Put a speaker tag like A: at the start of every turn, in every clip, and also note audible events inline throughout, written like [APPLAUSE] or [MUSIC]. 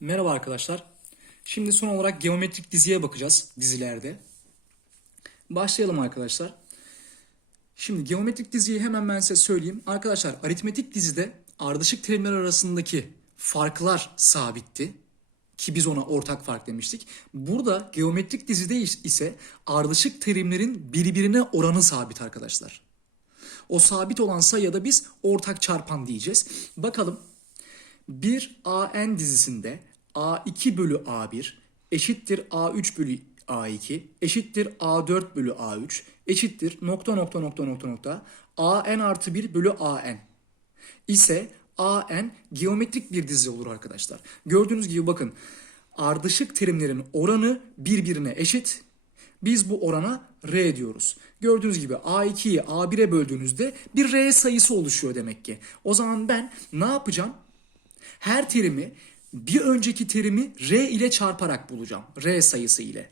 A: Merhaba arkadaşlar. Şimdi son olarak geometrik diziye bakacağız dizilerde. Başlayalım arkadaşlar. Şimdi geometrik diziyi hemen ben size söyleyeyim. Arkadaşlar aritmetik dizide ardışık terimler arasındaki farklar sabitti. Ki biz ona ortak fark demiştik. Burada geometrik dizide ise ardışık terimlerin birbirine oranı sabit arkadaşlar. O sabit olan sayıya da biz ortak çarpan diyeceğiz. Bakalım bir AN dizisinde A2 bölü A1 eşittir A3 bölü A2 eşittir A4 bölü A3 eşittir nokta nokta nokta nokta nokta AN artı 1 bölü AN ise AN geometrik bir dizi olur arkadaşlar. Gördüğünüz gibi bakın ardışık terimlerin oranı birbirine eşit. Biz bu orana R diyoruz. Gördüğünüz gibi A2'yi A1'e böldüğünüzde bir R sayısı oluşuyor demek ki. O zaman ben ne yapacağım? Her terimi bir önceki terimi R ile çarparak bulacağım. R sayısı ile.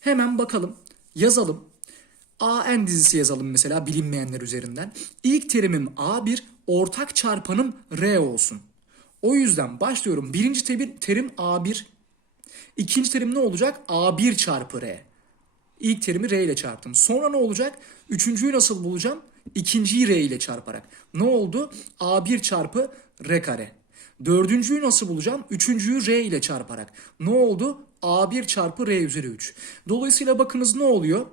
A: Hemen bakalım. Yazalım. AN dizisi yazalım mesela bilinmeyenler üzerinden. İlk terimim A1, ortak çarpanım R olsun. O yüzden başlıyorum. Birinci terim, terim A1. İkinci terim ne olacak? A1 çarpı R. İlk terimi R ile çarptım. Sonra ne olacak? Üçüncüyü nasıl bulacağım? İkinciyi R ile çarparak. Ne oldu? A1 çarpı R kare. Dördüncüyü nasıl bulacağım? Üçüncüyü R ile çarparak. Ne oldu? A1 çarpı R üzeri 3. Dolayısıyla bakınız ne oluyor?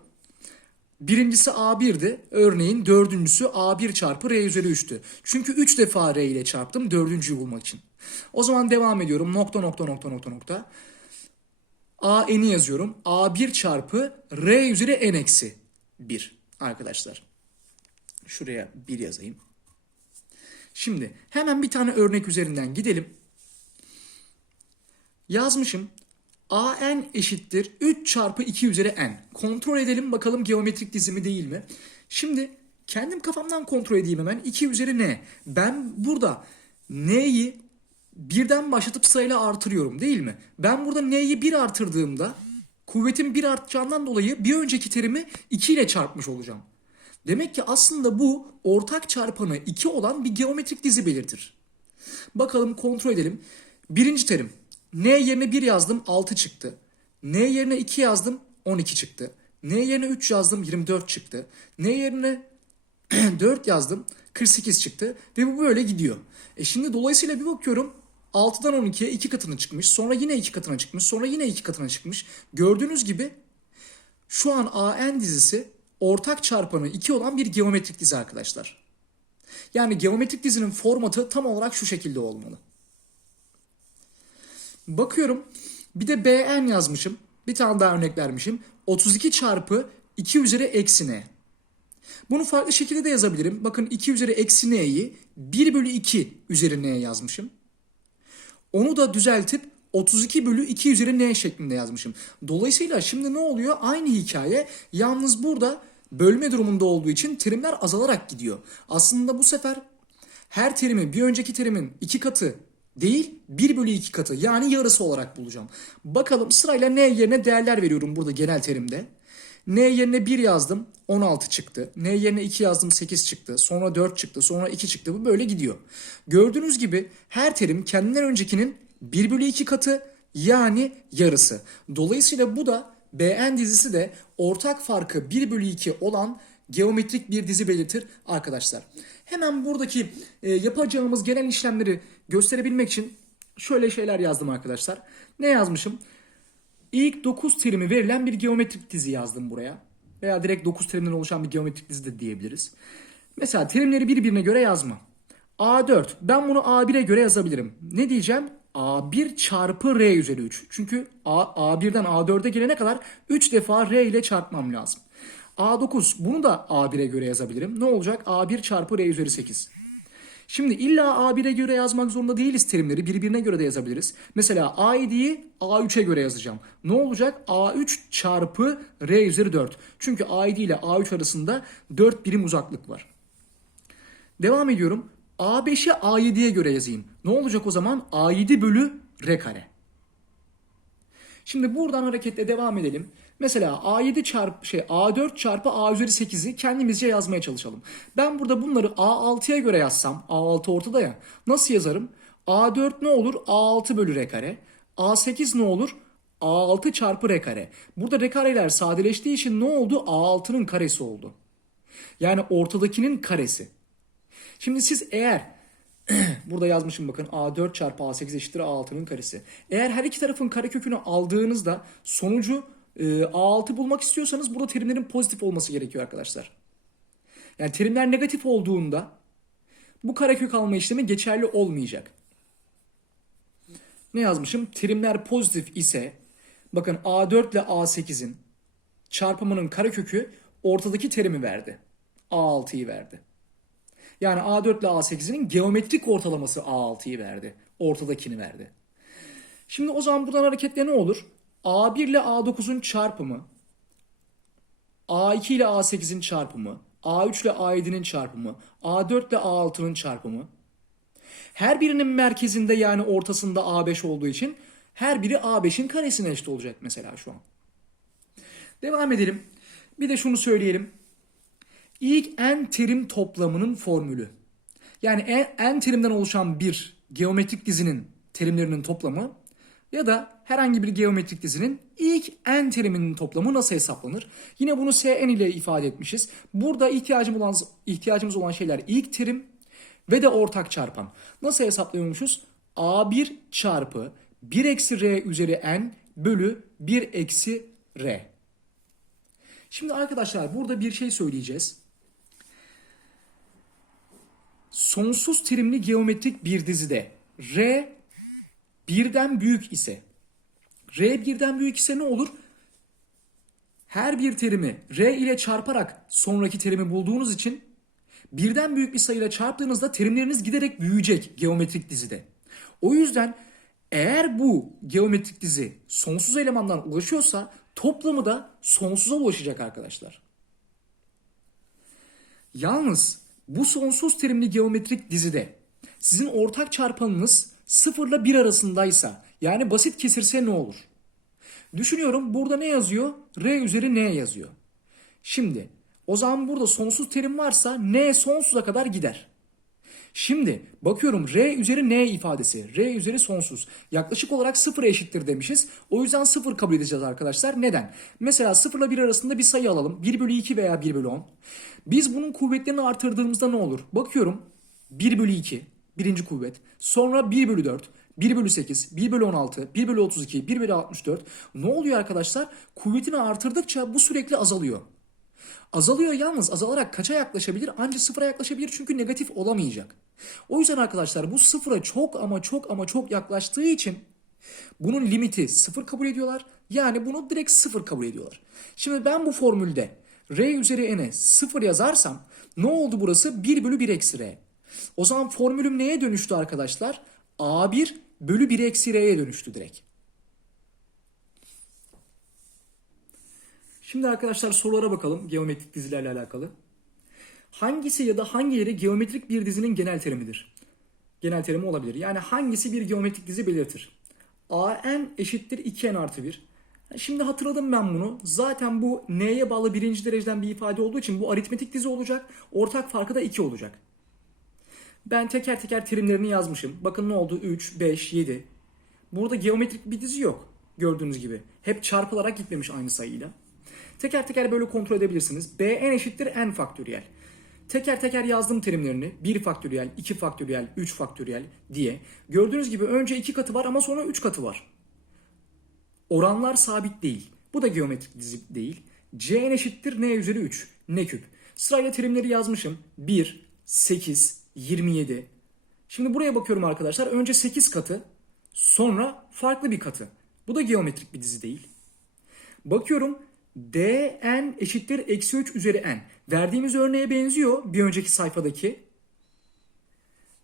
A: Birincisi A1'di. Örneğin dördüncüsü A1 çarpı R üzeri 3'tü. Çünkü 3 defa R ile çarptım dördüncüyü bulmak için. O zaman devam ediyorum. Nokta nokta nokta nokta nokta. A yazıyorum. A1 çarpı R üzeri n eksi 1 arkadaşlar. Şuraya 1 yazayım. Şimdi hemen bir tane örnek üzerinden gidelim. Yazmışım. AN eşittir 3 çarpı 2 üzeri n. Kontrol edelim bakalım geometrik dizimi değil mi? Şimdi kendim kafamdan kontrol edeyim hemen. 2 üzeri n. Ben burada n'yi birden başlatıp sayıyla artırıyorum değil mi? Ben burada n'yi 1 artırdığımda kuvvetin 1 artacağından dolayı bir önceki terimi 2 ile çarpmış olacağım. Demek ki aslında bu ortak çarpanı 2 olan bir geometrik dizi belirtir. Bakalım kontrol edelim. Birinci terim. N yerine 1 yazdım 6 çıktı. N yerine 2 yazdım 12 çıktı. N yerine 3 yazdım 24 çıktı. N yerine [CLEARS THROAT] 4 yazdım 48 çıktı. Ve bu böyle gidiyor. E şimdi dolayısıyla bir bakıyorum 6'dan 12'ye 2 katına çıkmış. Sonra yine 2 katına çıkmış. Sonra yine 2 katına çıkmış. Gördüğünüz gibi şu an AN dizisi ortak çarpanı 2 olan bir geometrik dizi arkadaşlar. Yani geometrik dizinin formatı tam olarak şu şekilde olmalı. Bakıyorum bir de BN yazmışım. Bir tane daha örnek vermişim. 32 çarpı 2 üzeri eksi n. Bunu farklı şekilde de yazabilirim. Bakın 2 üzeri eksi n'yi 1 bölü 2 üzeri n yazmışım. Onu da düzeltip 32 bölü 2 üzeri n şeklinde yazmışım. Dolayısıyla şimdi ne oluyor? Aynı hikaye. Yalnız burada bölme durumunda olduğu için terimler azalarak gidiyor. Aslında bu sefer her terimi bir önceki terimin iki katı değil 1 bölü 2 katı yani yarısı olarak bulacağım. Bakalım sırayla n yerine değerler veriyorum burada genel terimde. N yerine 1 yazdım 16 çıktı. N yerine 2 yazdım 8 çıktı. Sonra 4 çıktı. Sonra 2 çıktı. Bu böyle gidiyor. Gördüğünüz gibi her terim kendinden öncekinin 1 bölü 2 katı yani yarısı. Dolayısıyla bu da BN dizisi de ortak farkı 1 bölü 2 olan geometrik bir dizi belirtir arkadaşlar. Hemen buradaki e, yapacağımız genel işlemleri gösterebilmek için şöyle şeyler yazdım arkadaşlar. Ne yazmışım? İlk 9 terimi verilen bir geometrik dizi yazdım buraya. Veya direkt 9 terimden oluşan bir geometrik dizi de diyebiliriz. Mesela terimleri birbirine göre yazma. A4. Ben bunu A1'e göre yazabilirim. Ne diyeceğim? A1 çarpı R üzeri 3. Çünkü A, A1'den A4'e gelene kadar 3 defa R ile çarpmam lazım. A9 bunu da A1'e göre yazabilirim. Ne olacak? A1 çarpı R üzeri 8. Şimdi illa A1'e göre yazmak zorunda değiliz terimleri. Birbirine göre de yazabiliriz. Mesela A7'yi A3'e göre yazacağım. Ne olacak? A3 çarpı R üzeri 4. Çünkü A7 ile A3 arasında 4 birim uzaklık var. Devam ediyorum. A5'i A7'ye göre yazayım. Ne olacak o zaman? A7 bölü R kare. Şimdi buradan hareketle devam edelim. Mesela A7 çarpı şey A4 çarpı A üzeri 8'i kendimizce yazmaya çalışalım. Ben burada bunları A6'ya göre yazsam, A6 ortada ya. Nasıl yazarım? A4 ne olur? A6 bölü r kare. A8 ne olur? A6 çarpı r kare. Burada r kareler sadeleştiği için ne oldu? A6'nın karesi oldu. Yani ortadakinin karesi. Şimdi siz eğer [CLEARS THROAT] burada yazmışım bakın A4 çarpı A8 eşittir A6'nın karesi. Eğer her iki tarafın karekökünü aldığınızda sonucu e, A6 bulmak istiyorsanız burada terimlerin pozitif olması gerekiyor arkadaşlar. Yani terimler negatif olduğunda bu karekök alma işlemi geçerli olmayacak. Ne yazmışım? Terimler pozitif ise bakın A4 ile A8'in çarpımının karekökü ortadaki terimi verdi. A6'yı verdi. Yani A4 ile A8'in geometrik ortalaması A6'yı verdi. Ortadakini verdi. Şimdi o zaman buradan hareketle ne olur? A1 ile A9'un çarpımı, A2 ile A8'in çarpımı, A3 ile A7'nin çarpımı, A4 ile A6'nın çarpımı. Her birinin merkezinde yani ortasında A5 olduğu için her biri A5'in karesine eşit olacak mesela şu an. Devam edelim. Bir de şunu söyleyelim. İlk n terim toplamının formülü. Yani n, terimden oluşan bir geometrik dizinin terimlerinin toplamı ya da herhangi bir geometrik dizinin ilk n teriminin toplamı nasıl hesaplanır? Yine bunu Sn ile ifade etmişiz. Burada ihtiyacımız olan, ihtiyacımız olan şeyler ilk terim ve de ortak çarpan. Nasıl hesaplıyormuşuz? A1 çarpı 1 eksi r üzeri n bölü 1 eksi r. Şimdi arkadaşlar burada bir şey söyleyeceğiz. Sonsuz terimli geometrik bir dizide r birden büyük ise r birden büyük ise ne olur? Her bir terimi r ile çarparak sonraki terimi bulduğunuz için birden büyük bir sayıyla çarptığınızda terimleriniz giderek büyüyecek geometrik dizide. O yüzden eğer bu geometrik dizi sonsuz elemandan ulaşıyorsa toplamı da sonsuza ulaşacak arkadaşlar. Yalnız bu sonsuz terimli geometrik dizide sizin ortak çarpanınız 0 ile 1 arasındaysa yani basit kesirse ne olur? Düşünüyorum burada ne yazıyor? R üzeri N yazıyor. Şimdi o zaman burada sonsuz terim varsa N sonsuza kadar gider. Şimdi bakıyorum R üzeri N ifadesi. R üzeri sonsuz. Yaklaşık olarak 0 eşittir demişiz. O yüzden 0 kabul edeceğiz arkadaşlar. Neden? Mesela 0 ile 1 arasında bir sayı alalım. 1 bölü 2 veya 1 bölü 10. Biz bunun kuvvetlerini artırdığımızda ne olur? Bakıyorum 1 bölü 2 birinci kuvvet. Sonra 1 bölü 4. 1 bölü 8, 1 bölü 16, 1 bölü 32, 1 bölü 64. Ne oluyor arkadaşlar? Kuvvetini artırdıkça bu sürekli azalıyor. Azalıyor yalnız azalarak kaça yaklaşabilir? Ancak sıfıra yaklaşabilir çünkü negatif olamayacak. O yüzden arkadaşlar bu sıfıra çok ama çok ama çok yaklaştığı için bunun limiti sıfır kabul ediyorlar. Yani bunu direkt sıfır kabul ediyorlar. Şimdi ben bu formülde r üzeri n'e sıfır yazarsam ne oldu burası? 1 bölü 1 eksi r. O zaman formülüm neye dönüştü arkadaşlar? a1 bölü 1 eksi r'ye dönüştü direkt. Şimdi arkadaşlar sorulara bakalım geometrik dizilerle alakalı. Hangisi ya da hangi yeri geometrik bir dizinin genel terimidir? Genel terimi olabilir. Yani hangisi bir geometrik dizi belirtir? AN eşittir 2N artı 1. Şimdi hatırladım ben bunu. Zaten bu N'ye bağlı birinci dereceden bir ifade olduğu için bu aritmetik dizi olacak. Ortak farkı da 2 olacak. Ben teker teker terimlerini yazmışım. Bakın ne oldu? 3, 5, 7. Burada geometrik bir dizi yok. Gördüğünüz gibi. Hep çarpılarak gitmemiş aynı sayıyla. Teker teker böyle kontrol edebilirsiniz. Bn eşittir n faktöriyel. Teker teker yazdım terimlerini. 1 faktöriyel, 2 faktöriyel, 3 faktöriyel diye. Gördüğünüz gibi önce 2 katı var ama sonra 3 katı var. Oranlar sabit değil. Bu da geometrik dizi değil. Cn eşittir n üzeri 3. Ne küp. Sırayla terimleri yazmışım. 1, 8, 27. Şimdi buraya bakıyorum arkadaşlar. Önce 8 katı, sonra farklı bir katı. Bu da geometrik bir dizi değil. Bakıyorum dn eşittir eksi 3 üzeri n. Verdiğimiz örneğe benziyor bir önceki sayfadaki.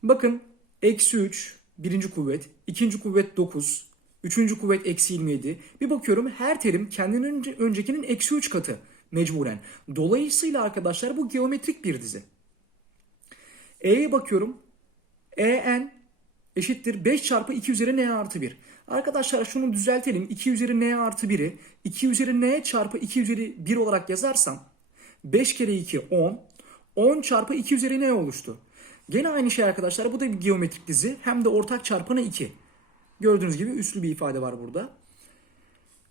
A: Bakın eksi 3 birinci kuvvet, ikinci kuvvet 9, üçüncü kuvvet eksi 27. Bir bakıyorum her terim kendinin öncekinin eksi 3 katı mecburen. Dolayısıyla arkadaşlar bu geometrik bir dizi. E'ye bakıyorum. en eşittir 5 çarpı 2 üzeri n artı 1. Arkadaşlar şunu düzeltelim. 2 üzeri n artı 1'i 2 üzeri n çarpı 2 üzeri 1 olarak yazarsam 5 kere 2 10. 10 çarpı 2 üzeri n oluştu. Gene aynı şey arkadaşlar. Bu da bir geometrik dizi. Hem de ortak çarpanı 2. Gördüğünüz gibi üslü bir ifade var burada.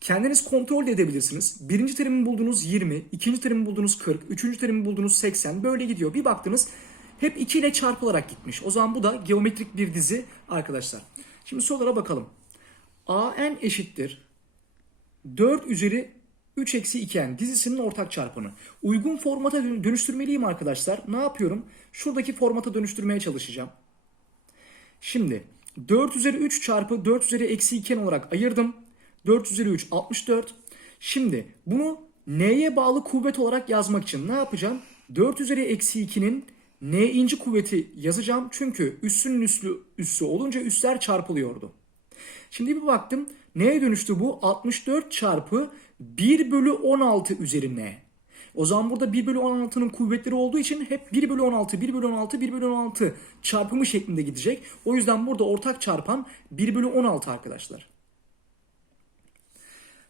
A: Kendiniz kontrol de edebilirsiniz. Birinci terimi buldunuz 20, ikinci terimi buldunuz 40, üçüncü terimi buldunuz 80. Böyle gidiyor. Bir baktınız hep 2 ile çarpılarak gitmiş. O zaman bu da geometrik bir dizi arkadaşlar. Şimdi sorulara bakalım. AN eşittir 4 üzeri 3 eksi 2n dizisinin ortak çarpanı. Uygun formata dön- dönüştürmeliyim arkadaşlar. Ne yapıyorum? Şuradaki formata dönüştürmeye çalışacağım. Şimdi 4 üzeri 3 çarpı 4 üzeri eksi 2n olarak ayırdım. 4 üzeri 3 64. Şimdi bunu n'ye bağlı kuvvet olarak yazmak için ne yapacağım? 4 üzeri eksi 2'nin n inci kuvveti yazacağım. Çünkü üssünün üssü, üssü olunca üsler çarpılıyordu. Şimdi bir baktım neye dönüştü bu? 64 çarpı 1 bölü 16 üzeri n. O zaman burada 1 bölü 16'nın kuvvetleri olduğu için hep 1 bölü 16, 1 bölü 16, 1 bölü 16 çarpımı şeklinde gidecek. O yüzden burada ortak çarpan 1 bölü 16 arkadaşlar.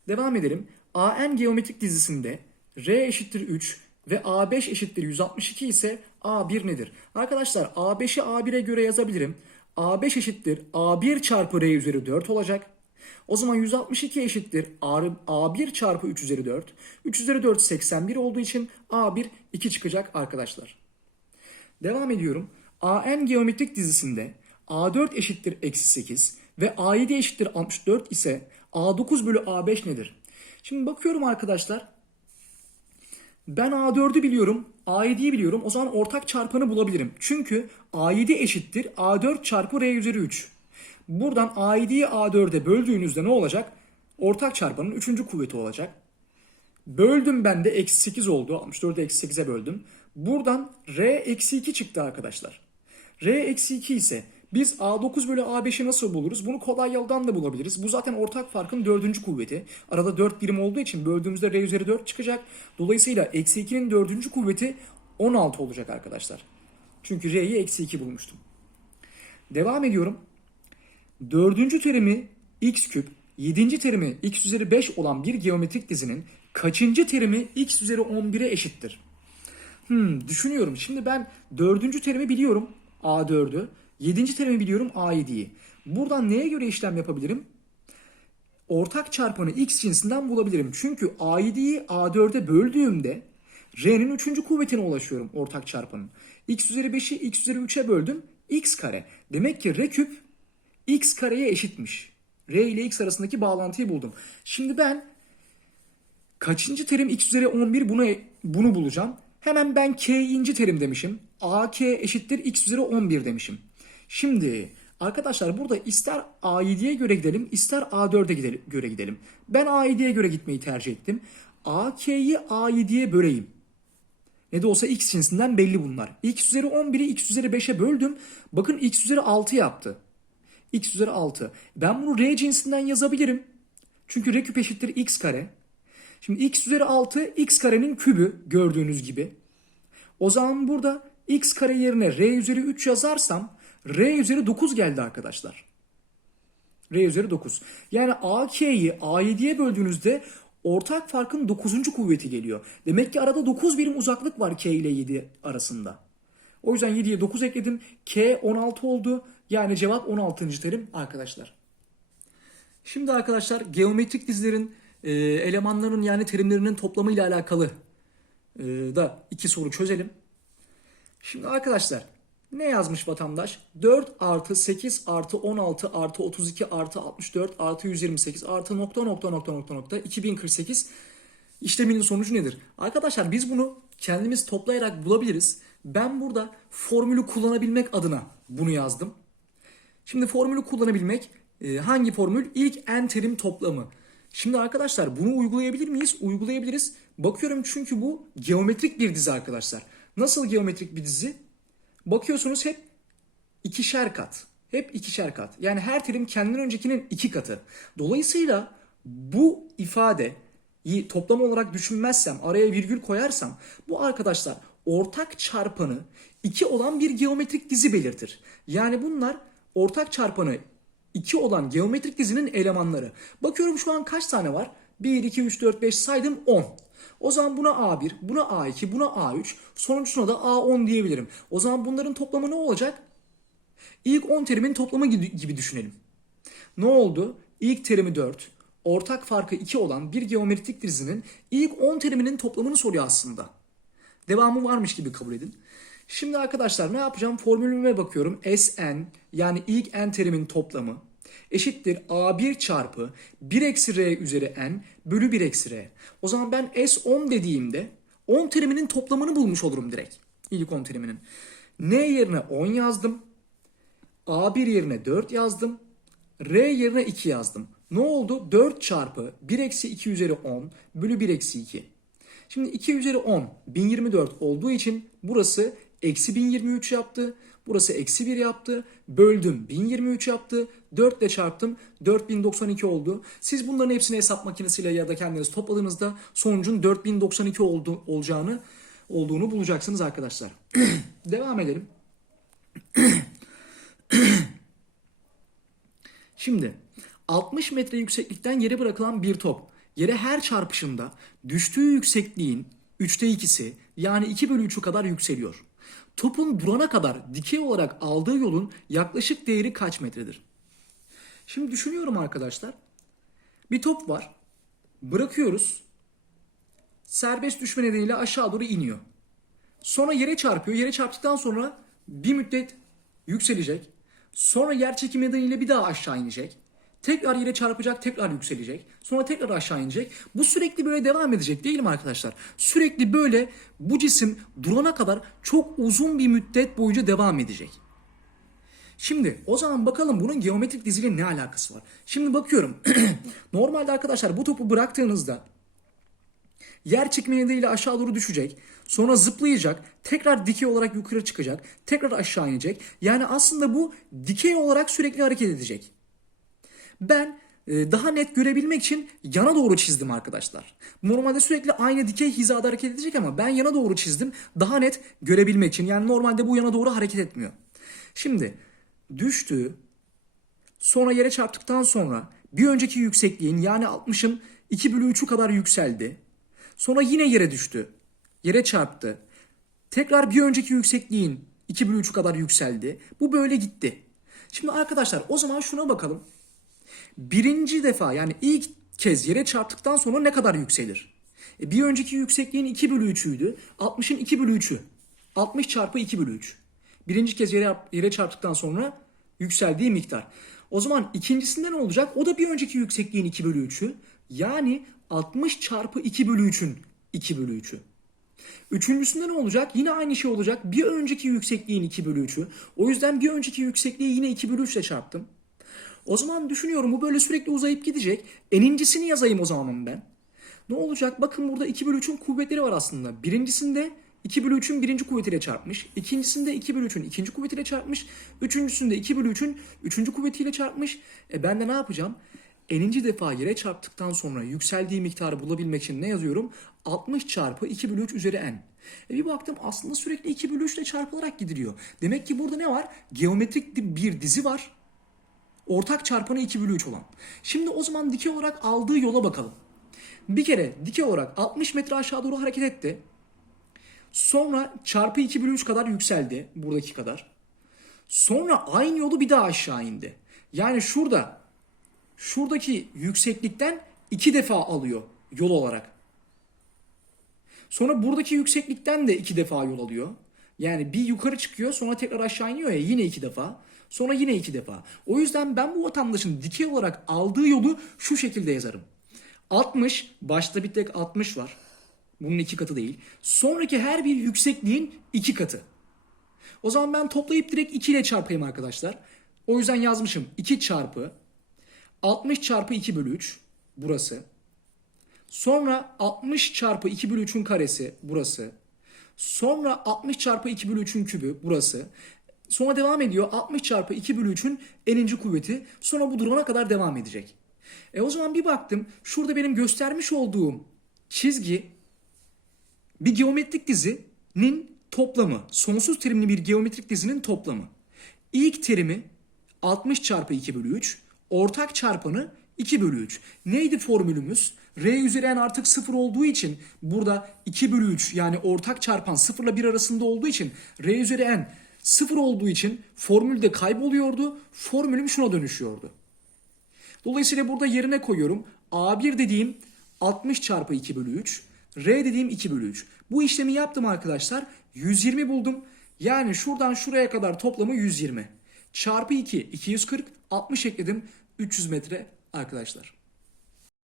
A: Devam edelim. AN geometrik dizisinde R eşittir 3 ve A5 eşittir 162 ise A1 nedir? Arkadaşlar A5'i A1'e göre yazabilirim. A5 eşittir A1 çarpı R üzeri 4 olacak. O zaman 162 eşittir A- A1 çarpı 3 üzeri 4. 3 üzeri 4 81 olduğu için A1 2 çıkacak arkadaşlar. Devam ediyorum. AN geometrik dizisinde A4 eşittir eksi 8 ve A7 eşittir 64 ise A9 bölü A5 nedir? Şimdi bakıyorum arkadaşlar. Ben A4'ü biliyorum. A7'yi biliyorum. O zaman ortak çarpanı bulabilirim. Çünkü A7 eşittir A4 çarpı R üzeri 3. Buradan A7'yi A4'e böldüğünüzde ne olacak? Ortak çarpanın 3. kuvveti olacak. Böldüm ben de eksi 8 oldu. 64'ü eksi 8'e böldüm. Buradan R eksi 2 çıktı arkadaşlar. R eksi 2 ise biz A9 bölü A5'i nasıl buluruz? Bunu kolay yoldan da bulabiliriz. Bu zaten ortak farkın dördüncü kuvveti. Arada 4 birim olduğu için böldüğümüzde R üzeri 4 çıkacak. Dolayısıyla eksi 2'nin dördüncü kuvveti 16 olacak arkadaşlar. Çünkü R'yi eksi 2 bulmuştum. Devam ediyorum. Dördüncü terimi x küp, yedinci terimi x üzeri 5 olan bir geometrik dizinin kaçıncı terimi x üzeri 11'e eşittir? Hmm, düşünüyorum. Şimdi ben dördüncü terimi biliyorum. A4'ü. Yedinci terimi biliyorum A7'yi. Buradan neye göre işlem yapabilirim? Ortak çarpanı x cinsinden bulabilirim. Çünkü A7'yi A4'e böldüğümde R'nin üçüncü kuvvetine ulaşıyorum ortak çarpanın. x üzeri 5'i x üzeri 3'e böldüm. x kare. Demek ki R küp x kareye eşitmiş. R ile x arasındaki bağlantıyı buldum. Şimdi ben kaçıncı terim x üzeri 11 bunu bunu bulacağım. Hemen ben k'inci terim demişim. AK eşittir x üzeri 11 demişim. Şimdi arkadaşlar burada ister A7'ye göre gidelim ister A4'e gidelim, göre gidelim. Ben A7'ye göre gitmeyi tercih ettim. AK'yi A7'ye böleyim. Ne de olsa x cinsinden belli bunlar. x üzeri 11'i x üzeri 5'e böldüm. Bakın x üzeri 6 yaptı. x üzeri 6. Ben bunu r cinsinden yazabilirim. Çünkü r küp eşittir x kare. Şimdi x üzeri 6 x karenin kübü gördüğünüz gibi. O zaman burada x kare yerine r üzeri 3 yazarsam r üzeri 9 geldi arkadaşlar. r üzeri 9. Yani AK'yi A7'ye böldüğünüzde ortak farkın 9. kuvveti geliyor. Demek ki arada 9 birim uzaklık var K ile 7 arasında. O yüzden 7'ye 9 ekledim. K 16 oldu. Yani cevap 16. terim arkadaşlar. Şimdi arkadaşlar geometrik dizilerin e, elemanların yani terimlerinin toplamı ile alakalı e, da iki soru çözelim. Şimdi arkadaşlar ne yazmış vatandaş? 4 artı 8 artı 16 artı 32 artı 64 artı 128 artı nokta nokta nokta nokta nokta 2048 işleminin sonucu nedir? Arkadaşlar biz bunu kendimiz toplayarak bulabiliriz. Ben burada formülü kullanabilmek adına bunu yazdım. Şimdi formülü kullanabilmek e, hangi formül? İlk n terim toplamı. Şimdi arkadaşlar bunu uygulayabilir miyiz? Uygulayabiliriz. Bakıyorum çünkü bu geometrik bir dizi arkadaşlar. Nasıl geometrik bir dizi? Bakıyorsunuz hep ikişer kat. Hep ikişer kat. Yani her terim kendinden öncekinin iki katı. Dolayısıyla bu ifadeyi toplam olarak düşünmezsem, araya virgül koyarsam bu arkadaşlar ortak çarpanı 2 olan bir geometrik dizi belirtir. Yani bunlar ortak çarpanı 2 olan geometrik dizinin elemanları. Bakıyorum şu an kaç tane var? 1, 2, 3, 4, 5 saydım 10. O zaman buna A1, buna A2, buna A3, sonucuna da A10 diyebilirim. O zaman bunların toplamı ne olacak? İlk 10 terimin toplamı gibi düşünelim. Ne oldu? İlk terimi 4, ortak farkı 2 olan bir geometrik dizinin ilk 10 teriminin toplamını soruyor aslında. Devamı varmış gibi kabul edin. Şimdi arkadaşlar ne yapacağım? Formülüme bakıyorum. Sn yani ilk n terimin toplamı eşittir a1 çarpı 1 eksi r üzeri n bölü 1 eksi r. O zaman ben S10 dediğimde 10 teriminin toplamını bulmuş olurum direkt. İlk 10 teriminin. N yerine 10 yazdım. A1 yerine 4 yazdım. R yerine 2 yazdım. Ne oldu? 4 çarpı 1 eksi 2 üzeri 10 bölü 1 eksi 2. Şimdi 2 üzeri 10 1024 olduğu için burası eksi 1023 yaptı. Burası eksi 1 yaptı. Böldüm 1023 yaptı. 4 ile çarptım 4092 oldu. Siz bunların hepsini hesap makinesiyle ya da kendiniz topladığınızda sonucun 4092 oldu, olacağını olduğunu bulacaksınız arkadaşlar. [CLEARS THROAT] Devam edelim. [CLEARS THROAT] Şimdi 60 metre yükseklikten yere bırakılan bir top yere her çarpışında düştüğü yüksekliğin 3'te 2'si yani 2 bölü 3'ü kadar yükseliyor. Topun durana kadar dikey olarak aldığı yolun yaklaşık değeri kaç metredir? Şimdi düşünüyorum arkadaşlar. Bir top var. Bırakıyoruz. Serbest düşme nedeniyle aşağı doğru iniyor. Sonra yere çarpıyor. Yere çarptıktan sonra bir müddet yükselecek. Sonra yer çekimi nedeniyle bir daha aşağı inecek. Tekrar yere çarpacak, tekrar yükselecek. Sonra tekrar aşağı inecek. Bu sürekli böyle devam edecek değil mi arkadaşlar? Sürekli böyle bu cisim durana kadar çok uzun bir müddet boyunca devam edecek. Şimdi o zaman bakalım bunun geometrik diziyle ne alakası var? Şimdi bakıyorum. [CLEARS THROAT] Normalde arkadaşlar bu topu bıraktığınızda yer çekimi nedeniyle aşağı doğru düşecek. Sonra zıplayacak. Tekrar dikey olarak yukarı çıkacak. Tekrar aşağı inecek. Yani aslında bu dikey olarak sürekli hareket edecek. Ben e, daha net görebilmek için yana doğru çizdim arkadaşlar. Normalde sürekli aynı dikey hizada hareket edecek ama ben yana doğru çizdim. Daha net görebilmek için. Yani normalde bu yana doğru hareket etmiyor. Şimdi düştü. Sonra yere çarptıktan sonra bir önceki yüksekliğin yani 60'ın 2 bölü 3'ü kadar yükseldi. Sonra yine yere düştü. Yere çarptı. Tekrar bir önceki yüksekliğin 2 bölü 3'ü kadar yükseldi. Bu böyle gitti. Şimdi arkadaşlar o zaman şuna bakalım. Birinci defa yani ilk kez yere çarptıktan sonra ne kadar yükselir? E, bir önceki yüksekliğin 2 bölü 3'üydü. 60'ın 2 bölü 3'ü. 60 çarpı 2 bölü 3. Birinci kez yere, yere çarptıktan sonra yükseldiği miktar. O zaman ikincisinde ne olacak? O da bir önceki yüksekliğin 2 bölü 3'ü. Yani 60 çarpı 2 bölü 3'ün 2 bölü 3'ü. Üçüncüsünde ne olacak? Yine aynı şey olacak. Bir önceki yüksekliğin 2 bölü 3'ü. O yüzden bir önceki yüksekliği yine 2 bölü 3 ile çarptım. O zaman düşünüyorum bu böyle sürekli uzayıp gidecek. Enincisini yazayım o zaman ben. Ne olacak? Bakın burada 2 bölü 3'ün kuvvetleri var aslında. Birincisinde 2 bölü 3'ün birinci kuvvetiyle çarpmış. İkincisinde 2 bölü 3'ün ikinci kuvvetiyle çarpmış. Üçüncüsünde 2 bölü 3'ün üçüncü kuvvetiyle çarpmış. E ben de ne yapacağım? Eninci defa yere çarptıktan sonra yükseldiği miktarı bulabilmek için ne yazıyorum? 60 çarpı 2 bölü 3 üzeri n. E bir baktım aslında sürekli 2 bölü 3 ile çarpılarak gidiliyor. Demek ki burada ne var? Geometrik bir dizi var. Ortak çarpanı 2 bölü 3 olan. Şimdi o zaman dikey olarak aldığı yola bakalım. Bir kere dikey olarak 60 metre aşağı doğru hareket etti. Sonra çarpı 2 bölü 3 kadar yükseldi. Buradaki kadar. Sonra aynı yolu bir daha aşağı indi. Yani şurada şuradaki yükseklikten iki defa alıyor yol olarak. Sonra buradaki yükseklikten de iki defa yol alıyor. Yani bir yukarı çıkıyor sonra tekrar aşağı iniyor ya yine iki defa. Sonra yine iki defa. O yüzden ben bu vatandaşın dikey olarak aldığı yolu şu şekilde yazarım. 60, başta bir tek 60 var. Bunun iki katı değil. Sonraki her bir yüksekliğin iki katı. O zaman ben toplayıp direkt 2 ile çarpayım arkadaşlar. O yüzden yazmışım 2 çarpı 60 çarpı 2 bölü 3 burası. Sonra 60 çarpı 2 bölü 3'ün karesi burası. Sonra 60 çarpı 2 bölü 3'ün kübü burası. Sonra devam ediyor 60 çarpı 2 bölü 3'ün eninci kuvveti. Sonra bu durana kadar devam edecek. E o zaman bir baktım şurada benim göstermiş olduğum çizgi bir geometrik dizinin toplamı. Sonsuz terimli bir geometrik dizinin toplamı. İlk terimi 60 çarpı 2 bölü 3. Ortak çarpanı 2 bölü 3. Neydi formülümüz? R üzeri n artık 0 olduğu için burada 2 bölü 3 yani ortak çarpan 0 ile 1 arasında olduğu için R üzeri n 0 olduğu için formülde kayboluyordu. Formülüm şuna dönüşüyordu. Dolayısıyla burada yerine koyuyorum. A1 dediğim 60 çarpı 2 bölü 3. R dediğim 2 bölü 3. Bu işlemi yaptım arkadaşlar. 120 buldum. Yani şuradan şuraya kadar toplamı 120. Çarpı 2 240 60 ekledim 300 metre arkadaşlar.